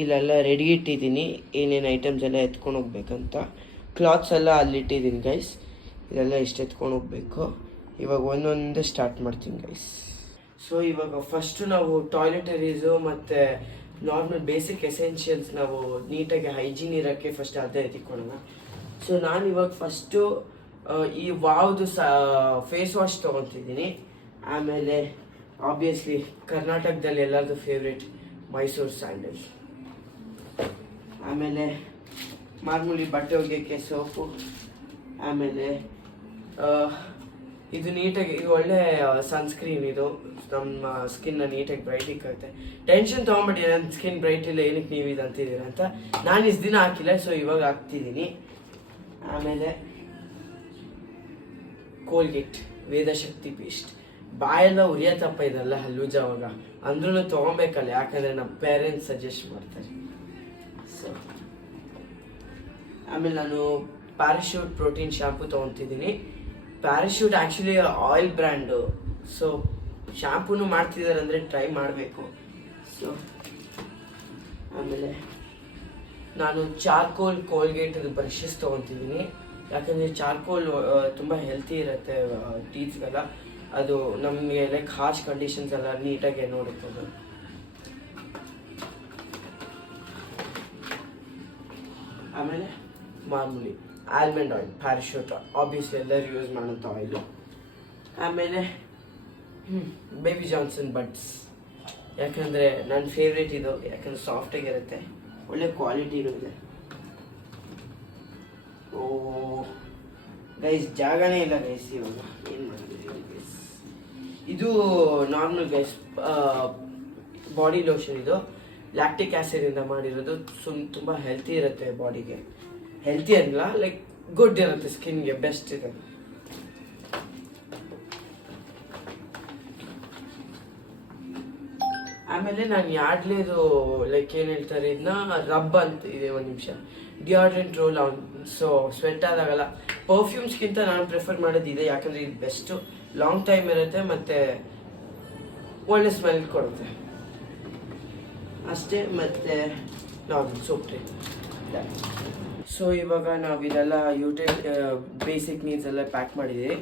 ಇಲ್ಲೆಲ್ಲ ರೆಡಿ ಇಟ್ಟಿದ್ದೀನಿ, ಏನೇನು ಐಟಮ್ಸ್ ಎಲ್ಲ ಎತ್ಕೊಂಡು ಹೋಗ್ಬೇಕಂತ. ಕ್ಲಾತ್ಸ್ ಎಲ್ಲ ಅಲ್ಲಿಟ್ಟಿದ್ದೀನಿ ಗೈಸ್, ಇದೆಲ್ಲ ಎಷ್ಟು ಎತ್ಕೊಂಡು ಹೋಗ್ಬೇಕು. ಇವಾಗ ಒಂದೊಂದೇ ಸ್ಟಾರ್ಟ್ ಮಾಡ್ತೀನಿ ಗೈಸ್. ಸೊ ಇವಾಗ ಫಸ್ಟು ನಾವು ಟಾಯ್ಲೆಟರೀಸು ಮತ್ತು ನಾರ್ಮಲ್ ಬೇಸಿಕ್ ಎಸೆನ್ಷಿಯಲ್ಸ್ ನಾವು ನೀಟಾಗಿ ಹೈಜೀನ್ ಇರೋಕ್ಕೆ ಫಸ್ಟ್ ಅದೇ ಎತ್ತಿಕೊಳ್ಳೋಣ. ಸೊ ನಾನು ಇವಾಗ ಫಸ್ಟು ಈ ವಾವ್ದು ಫೇಸ್ ವಾಶ್ ತೊಗೊತಿದ್ದೀನಿ. ಆಮೇಲೆ ಆಬ್ವಿಯಸ್ಲಿ ಕರ್ನಾಟಕದಲ್ಲಿ ಎಲ್ಲರದು ಫೇವ್ರೇಟ್ ಮೈಸೂರು ಸ್ಯಾಂಡಲ್. ಆಮೇಲೆ ಮಾಮೂಲಿ ಬಟ್ಟೆ ಒಗೆಯೋಕ್ಕೆ ಸೋಪು. ಆಮೇಲೆ ಇದು ನೀಟಾಗಿ, ಇದು ಒಳ್ಳೆ ಸನ್ಸ್ಕ್ರೀನ್, ಇದು ನಮ್ಮ ಸ್ಕಿನ್ನ ನೀಟಾಗಿ ಬ್ರೈಟ್ ಇಕ್ಕುತ್ತೆ. ಟೆನ್ಷನ್ ತೊಗೊಂಬಿಡಿ ನನ್ನ ಸ್ಕಿನ್ ಬ್ರೈಟ್ ಇಲ್ಲ, ಏನಕ್ಕೆ ನೀವು ಇದು ಅಂತಿದ್ದೀರ ಅಂತ. ನಾನು ಇಷ್ಟು ದಿನ ಹಾಕಿಲ್ಲ, ಸೊ ಇವಾಗ ಹಾಕ್ತಿದ್ದೀನಿ. ಆಮೇಲೆ ಕೋಲ್ಗೇಟ್ ವೇದಶಕ್ತಿ ಪೇಸ್ಟ್. ಬಾಯೆಲ್ಲ ಉರಿಯತ್ತಪ್ಪ ಇದೆಲ್ಲ ಹಲ್ಲುಜಾವಾಗ, ಅಂದ್ರೂ ತೊಗೊಬೇಕಲ್ಲ, ಯಾಕಂದರೆ ನಮ್ಮ ಪೇರೆಂಟ್ಸ್ ಸಜೆಸ್ಟ್ ಮಾಡ್ತಾರೆ. ಸೊ ಆಮೇಲೆ ನಾನು ಪ್ಯಾರಾಶೂಟ್ ಪ್ರೋಟೀನ್ ಶಾಂಪೂ ತೊಗೊತಿದ್ದೀನಿ. Parachute actually oil brand, so ಶಾಂಪೂನು ಮಾಡ್ತಿದ್ದಾರೆ ಅಂದರೆ ಟ್ರೈ ಮಾಡಬೇಕು. ಸೊ ಆಮೇಲೆ ನಾನು ಚಾರ್ಕೋಲ್ ಕೋಲ್ಗೇಟದು ಬ್ರಷಸ್ ತೊಗೊತಿದ್ದೀನಿ, ಯಾಕಂದರೆ ಚಾರ್ಕೋಲ್ ತುಂಬ ಹೆಲ್ತಿ ಇರುತ್ತೆ ಟೀತ್ಗೆಲ್ಲ. ಅದು ನಮಗೆ ಲೈಕ್ ಹಾರ್ಶ್ ಕಂಡೀಷನ್ಸ್ ಎಲ್ಲ ನೀಟಾಗಿ ನೋಡುತ್ತದೆ. ಆಮೇಲೆ ಮಾಮೂಲಿ ಆಲ್ಮಂಡ್ ಆಯಿಲ್, ಪ್ಯಾರಾಶೂಟ್ ಆಬ್ವಿಯಸ್ಲಿ ಎಲ್ಲರೂ ಯೂಸ್ ಮಾಡೋಂಥ ಆಯಿಲು. ಆಮೇಲೆ ಬೇಬಿ ಜಾನ್ಸನ್ ಬಡ್ಸ್, ಯಾಕಂದರೆ ನನ್ನ ಫೇವ್ರೇಟ್ ಇದು, ಯಾಕಂದರೆ ಸಾಫ್ಟಾಗಿರುತ್ತೆ, ಒಳ್ಳೆ ಕ್ವಾಲಿಟಿನೂ ಇದೆ. ಓ ಗೈಸ್ ಜಾಗನೇ ಇಲ್ಲ ಗೈಸ್, ಇವಾಗ ಏನು ಮಾಡಿದ್ದೀವಿ ಗೈಸ್. ಇದು ನಾರ್ಮಲ್ ಗೈಸ್ ಬಾಡಿ ಲೋಷನ್, ಇದು ಲ್ಯಾಕ್ಟಿಕ್ ಆ್ಯಸಿಡಿಂದ ಮಾಡಿರೋದು. ತುಂಬ ಹೆಲ್ತಿ ಇರುತ್ತೆ ಬಾಡಿಗೆ, ಹೆಲ್ತಿ ಅಲ್ಲ ಲೈಕ್ ಗುಡ್ ಇರುತ್ತೆ ಸ್ಕಿನ್ಗೆ, ಬೆಸ್ಟ್ ಇದೆ. ಆಮೇಲೆ ನಾನು ಯಾಡ್ಲೇದು ಲೈಕ್ ಏನು ಹೇಳ್ತಾರೆ ಇದನ್ನ ರಬ್ ಅಂತ ಇದೆ, ಒಂದು ನಿಮಿಷ, deodorant roll on. So sweat ಆದಾಗಲ್ಲ. ಪರ್ಫ್ಯೂಮ್ಸ್ಗಿಂತ ನಾನು ಪ್ರಿಫರ್ ಮಾಡೋದು ಇದೆ, ಯಾಕಂದರೆ ಇದು ಬೆಸ್ಟು, ಲಾಂಗ್ ಟೈಮ್ ಇರುತ್ತೆ ಮತ್ತು ಒಳ್ಳೆ ಸ್ಮೆಲ್ ಕೊಡುತ್ತೆ ಅಷ್ಟೇ. ಮತ್ತು ನಾರ್ಮಲ್ ಸೋಪ್ ಟ್ರೇ. ಸೊ ಇವಾಗ ನಾವು ಇದೆಲ್ಲ ಬೇಸಿಕ್ ನೀಡ್ಸ್ ಎಲ್ಲ ಪ್ಯಾಕ್ ಮಾಡಿದ್ದೀವಿ.